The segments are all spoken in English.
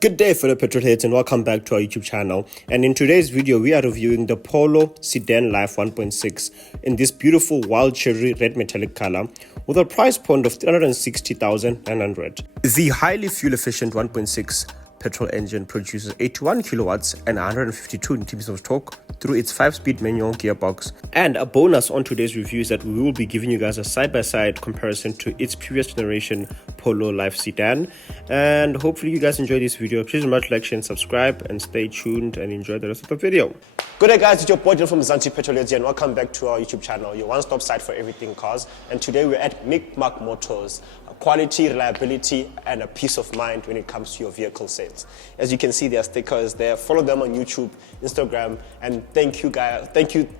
Good day, fellow petrolheads, and welcome back to our YouTube channel. And in today's video, we are reviewing the Polo Sedan Life 1.6 in this beautiful wild cherry red metallic color with a price point of 360,900. The highly fuel-efficient 1.6 petrol engine produces 81 kilowatts and 152 newtons of torque through its 5-speed manual gearbox. And a bonus on today's review is that we will be giving you guys a side-by-side comparison to its previous generation Polo Life Sedan. And hopefully you guys enjoy this video. Please remember to like, share, and subscribe, and stay tuned and enjoy the rest of the video. Good day guys, it's your boy John from Zanti Petrolheads here, and welcome back to our YouTube channel, your one-stop site for everything cars. And today we're at Mick Motors. Quality, reliability, and a peace of mind when it comes to your vehicle sales. As you can see, there are stickers there. Follow them on YouTube, Instagram, and thank you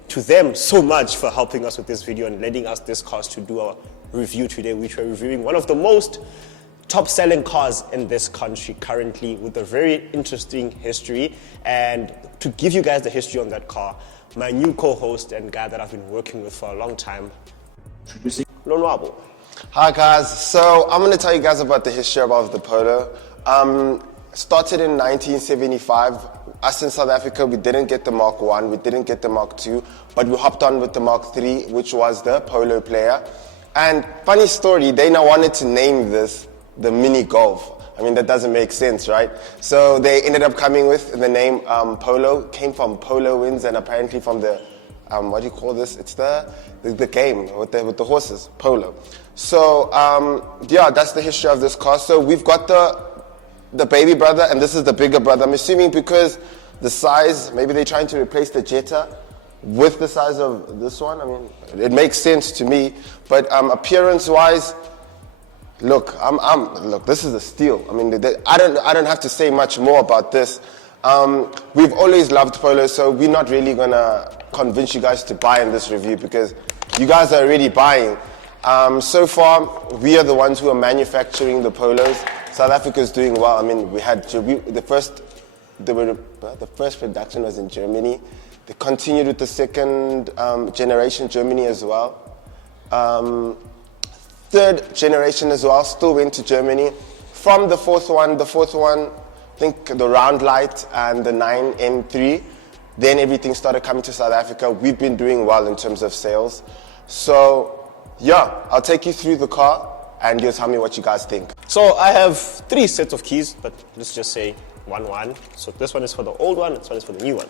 to them so much for helping us with this video and lending us this cars to do our review today, which we're reviewing one of the most top-selling cars in this country currently, with a very interesting history. And to give you guys the history on that car, my new co-host and guy that I've been working with for a long time, introducing Lonwabo. Hi guys, so I'm going to tell you guys about the history of the Polo. Started in 1975. Us in South Africa, we didn't get the Mark 1, we didn't get the Mark 2, but we hopped on with the Mark 3, which was the Polo Player. And funny story, they now wanted to name this the Mini Golf. I mean, that doesn't make sense, right? So they ended up coming with the name Polo, came from Polo Winds, and apparently from the what do you call this? It's the game with the horses, polo. So yeah, that's the history of this car. So we've got the baby brother, and this is the bigger brother. I'm assuming because the size, maybe they're trying to replace the Jetta with the size of this one. I mean, it makes sense to me. But appearance-wise, look, look, this is a steal. I mean, I don't have to say much more about this. We've always loved Polo, so we're not really gonna convince you guys to buy in this review because you guys are already buying. So far, we are the ones who are manufacturing the Polos. South Africa is doing well. I mean, the first production was in Germany. They continued with the second generation, Germany as well. Third generation as well, still went to Germany. From the fourth one, I think the round light and the 9M3, then everything started coming to South Africa. We've been doing well in terms of sales. So yeah, I'll take you through the car and you'll tell me what you guys think. So I have 3 sets of keys, but let's just say one. So this one is for the old one, this one is for the new one.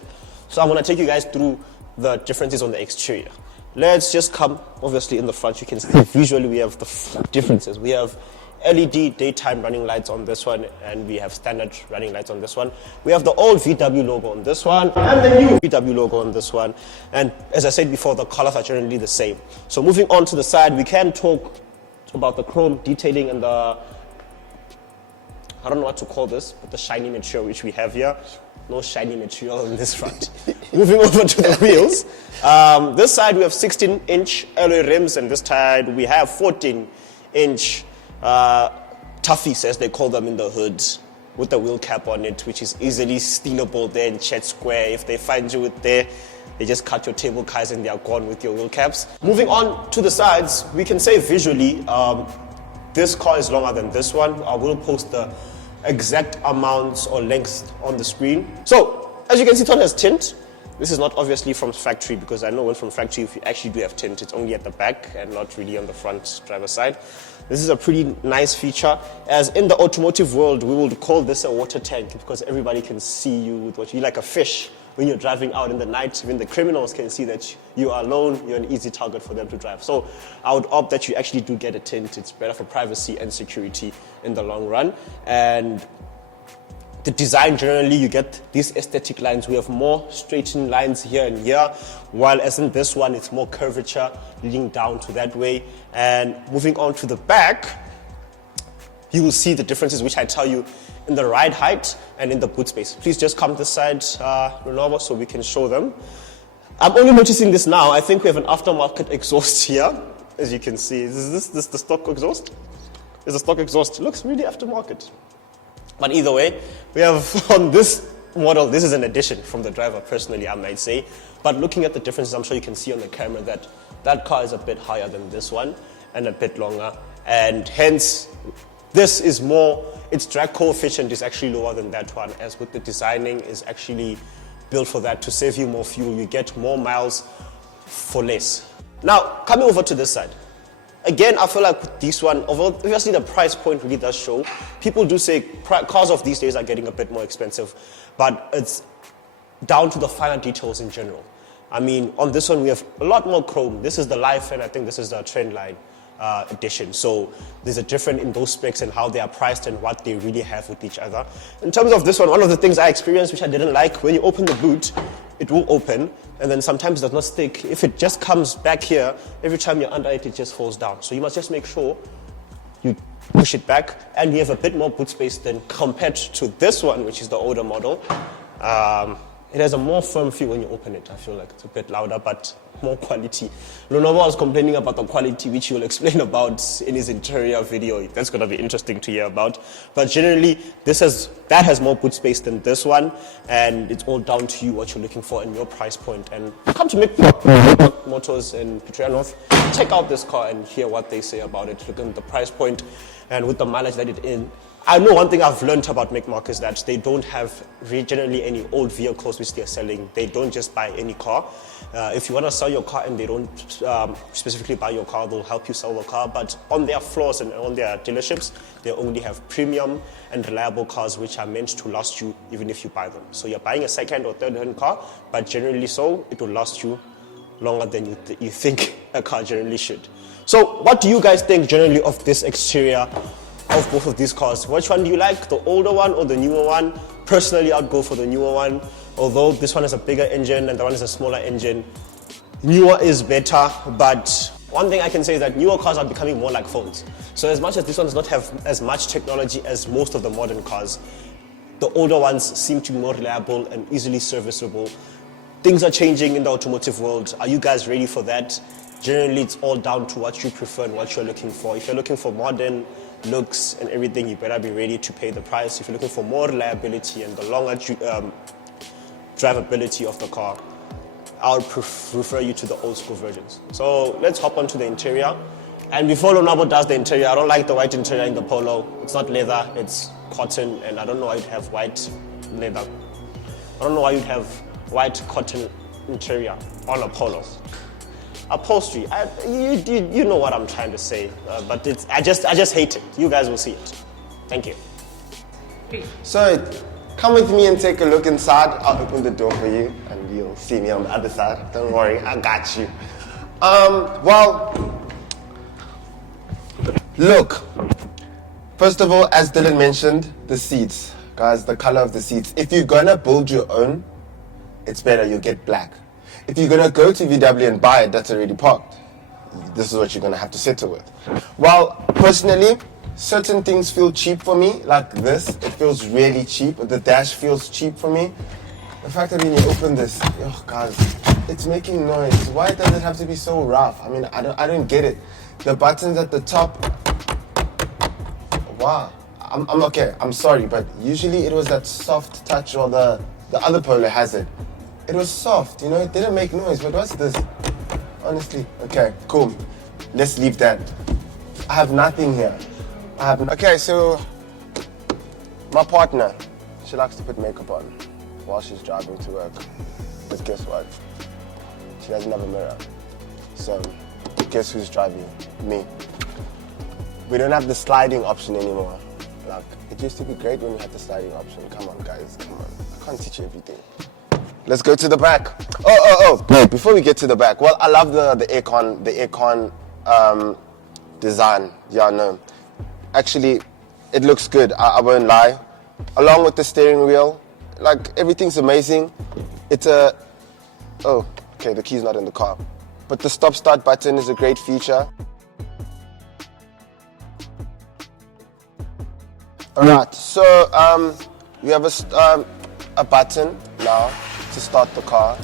So I'm gonna take you guys through the differences on the exterior. Let's just come, obviously in the front, you can see visually we have the differences. We have LED daytime running lights on this one, and we have standard running lights on this one. We have the old VW logo on this one, and the new VW logo on this one. And as I said before, the colors are generally the same. So moving on to the side, we can talk about the chrome detailing and the, I don't know what to call this, but the shiny material which we have here. No shiny material in this front. Moving over to the wheels. This side we have 16-inch alloy rims, and this side we have 14-inch toughies, as they call them in the hood, with the wheel cap on it, which is easily stealable there in Chet Square. If they find you with there, they just cut your table ties and they are gone with your wheel caps. Moving on to the sides, we can say visually, this car is longer than this one. I will post the exact amounts or lengths on the screen. So, as you can see, it has tint. This is not obviously from factory, because I know when from factory, if you actually do have tint, it's only at the back and not really on the front driver's side. This is a pretty nice feature. As in the automotive world, we would call this a water tank, because everybody can see you with what you like a fish when you're driving out in the night. Even the criminals can see that you are alone, you're an easy target for them to drive. So I would opt that you actually do get a tint. It's better for privacy and security in the long run. And the design, generally, you get these aesthetic lines. We have more straightened lines here and here, while as in this one, it's more curvature leading down to that way. And moving on to the back, you will see the differences, which I tell you in the ride height and in the boot space. Please just come this side, Renova, so we can show them. I'm only noticing this now. I think we have an aftermarket exhaust here, as you can see. Is this the stock exhaust? Is the stock exhaust? It looks really aftermarket. But either way, we have on this model, this is an addition from the driver, personally, I might say. But looking at the differences, I'm sure you can see on the camera that that car is a bit higher than this one and a bit longer. And hence, This is more, its drag coefficient is actually lower than that one, as with the designing is actually built for that to save you more fuel. You get more miles for less. Now, coming over to this side. Again, I feel like with this one, although obviously the price point really does show, people do say cars of these days are getting a bit more expensive, but it's down to the finer details in general. I mean, on this one, we have a lot more chrome. This is the Life, and I think this is the Trendline edition. So there's a difference in those specs and how they are priced and what they really have with each other. In terms of this one of the things I experienced which I didn't like, when you open the boot, it will open, and then sometimes it does not stick. If it just comes back here, every time you're under it, it just falls down. So you must just make sure you push it back, and you have a bit more boot space than compared to this one, which is the older model. It has a more firm feel when you open it. I feel like it's a bit louder, but more quality. Lonovo was complaining about the quality, which he will explain about in his interior video. That's going to be interesting to hear about. But generally, that has more boot space than this one, and it's all down to you what you're looking for and your price point. And come to Mick Motors in Pretoria North, check out this car and hear what they say about it. Look at the price point and with the mileage that it's in. I know one thing I've learned about Mick is that they don't have generally any old vehicles which they're selling. They don't just buy any car. If you want to sell your car and they don't specifically buy your car, they'll help you sell the car. But on their floors and on their dealerships, they only have premium and reliable cars which are meant to last you even if you buy them. So you're buying a second or third-hand car, but generally so, it will last you longer than you think a car generally should. So what do you guys think generally of this exterior of both of these cars? Which one do you like, the older one or the newer one? Personally, I'd go for the newer one. Although this one has a bigger engine and the one is a smaller engine, newer is better. But one thing I can say is that newer cars are becoming more like phones. So as much as this one does not have as much technology as most of the modern cars, the older ones seem to be more reliable and easily serviceable. Things are changing in the automotive world. Are you guys ready for that? Generally, it's all down to what you prefer and what you're looking for. If you're looking for modern looks and everything, you better be ready to pay the price. If you're looking for more reliability and the longer drivability of the car, I would refer you to the old school versions. So let's hop onto the interior. And before Lonovo does the interior, I don't like the white interior in the Polo. It's not leather, it's cotton, and I don't know why you'd have white leather. I don't know why you'd have white cotton interior on a Polo. Upholstery, you know what I'm trying to say, but I just hate it. You guys will see it. Thank you. So, come with me and take a look inside. I'll open the door for you, and you'll see me on the other side. Don't worry, I got you. Well, look. First of all, as Dylan mentioned, the seats, guys. The color of the seats. If you're gonna build your own, it's better you get black. If you're gonna go to VW and buy it that's already parked, this is what you're gonna have to settle with. Well, personally, certain things feel cheap for me, like this. It feels really cheap. The dash feels cheap for me. The fact that when you open this, oh guys, it's making noise. Why does it have to be so rough? I mean, I don't get it. The buttons at the top. Wow. I'm okay. I'm sorry, but usually it was that soft touch, or the other Polo has it. It was soft, you know, it didn't make noise, but what's this? Honestly, okay, cool. Let's leave that. I have nothing here. Okay, so my partner, she likes to put makeup on while she's driving to work. But guess what? She doesn't have a mirror. So, guess who's driving? Me. We don't have the sliding option anymore. Like, it used to be great when we had the sliding option. Come on, guys, come on. I can't teach you everything. Let's go to the back. Wait, before we get to the back, well, I love the aircon design. Yeah, no. Actually, it looks good, I won't lie. Along with the steering wheel, like, everything's amazing. It's a... Oh, okay, the key's not in the car. But the stop-start button is a great feature. Alright, so we have a button now to start the car,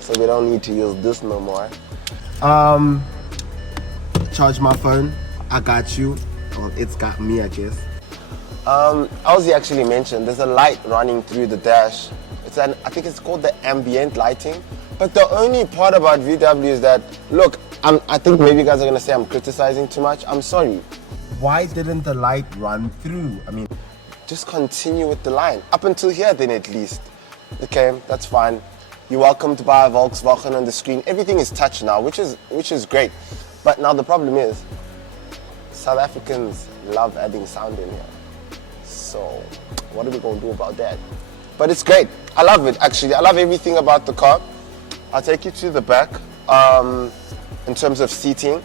so we don't need to use this no more. Charge my phone. I got you. Well, it's got me, I guess. Ozzy actually mentioned there's a light running through the dash. I think it's called the ambient lighting. But the only part about VW is that, look, I think maybe you guys are gonna say I'm criticizing too much. I'm sorry. why didn't the light run through? I mean, just continue with the line. Up until here then at least. Okay, that's fine. You're welcome to buy a Volkswagen on the screen. Everything is touch now, which is great. But now the problem is, South Africans love adding sound in here. So, what are we going to do about that? But it's great. I love it, actually. I love everything about the car. I'll take you to the back. In terms of seating.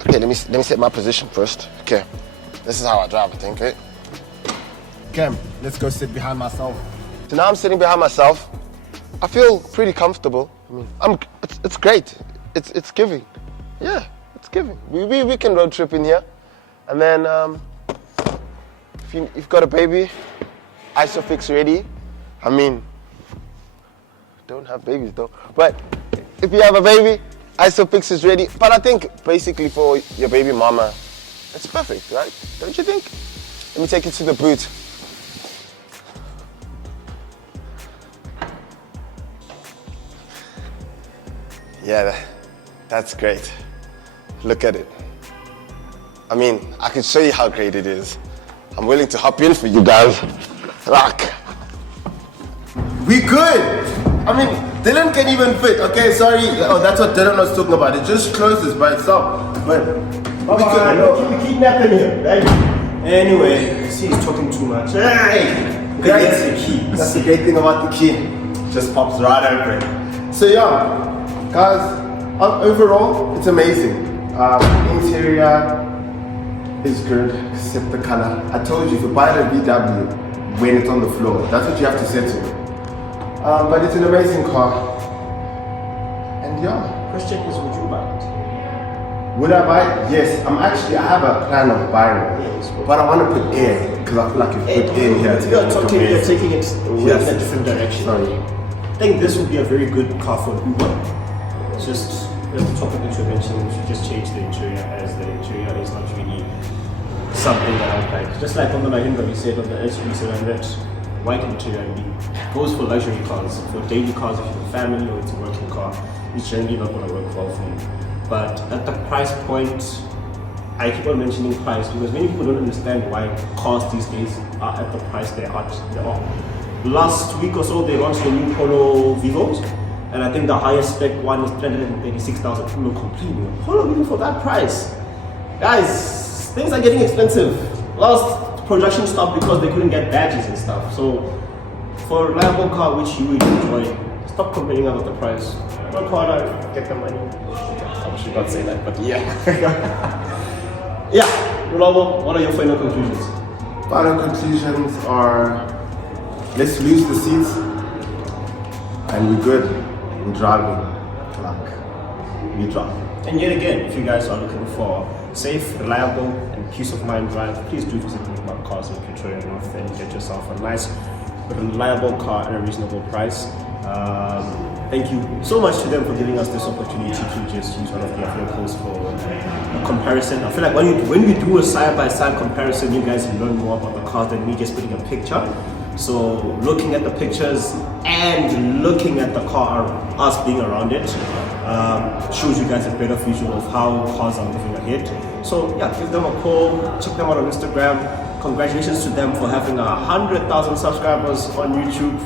Okay, let me set my position first. Okay, this is how I drive, I think, right? Okay, let's go sit behind myself. So now I'm sitting behind myself. I feel pretty comfortable. I mean, it's great. It's giving. Yeah, it's giving. We can road trip in here. And then if you've got a baby, ISOFIX ready. I mean, don't have babies though. But if you have a baby, ISOFIX is ready. But I think basically for your baby mama, it's perfect, right? Don't you think? Let me take you to the boot. Yeah, that's great. Look at it. I mean, I can show you how great it is. I'm willing to hop in for you guys. Look. We good. I mean, Dylan can even fit. Okay, sorry. Oh, that's what Dylan was talking about. It just closes by itself. But we could. We kidnapping him, right? Anyway, see, he's talking too much. Hey, that's the key. That's the great thing about the key. Just pops right open. So yeah, guys, overall, it's amazing. Interior is good, except the color. I told you, if you buy the VW, when it's on the floor, that's what you have to set to. But it's an amazing car. And yeah. Question is, would you buy it? Would I buy it? Yes. I have a plan of buying it. Yes, but I want to put air, because I feel like if you put air in here, you're taking it away in a different direction. Sorry. I think this would be a very good car for Uber. It's just, at the top of the intervention, we should just change the interior, as the interior is not really something that I would like. Just like on the Mahindra, we said on the S300, white interior goes for luxury cars. For daily cars, if you have a family or it's a working car, it's generally not going to work well for you. But at the price point, I keep on mentioning price because many people don't understand why cars these days are at the price they are. Last week or so, they launched the new Polo Vivos, and I think the highest spec one is 336,000. People are complaining. Polo Vivo for that price, guys. Things are getting expensive. Last production stopped because they couldn't get badges and stuff. So for a reliable car which you would enjoy, stop complaining about the price. Work harder, get the money. I should not say that, but yeah. Yeah, Rolabo, what are your final conclusions? Final conclusions are, let's lose the seats and we're good. We're driving. Like, we drive. And yet again, if you guys are looking for safe, reliable, and peace of mind drive, please do visit Mark Cars in Pretoria North and get yourself a nice, reliable car at a reasonable price. Thank you so much to them for giving us this opportunity to just use one of their vehicles for a comparison. I feel like when we do a side-by-side comparison, you guys learn more about the cars than me just putting a picture. So looking at the pictures and looking at the car, us being around it, shows you guys a better visual of how cars are moving ahead. So yeah, give them a call, check them out on Instagram. Congratulations to them for having 100,000 subscribers on YouTube,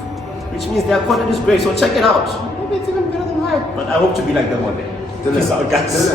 which means their content is great. So check it out. Maybe it's even better than mine, but I hope to be like them one day. Peace out, guys.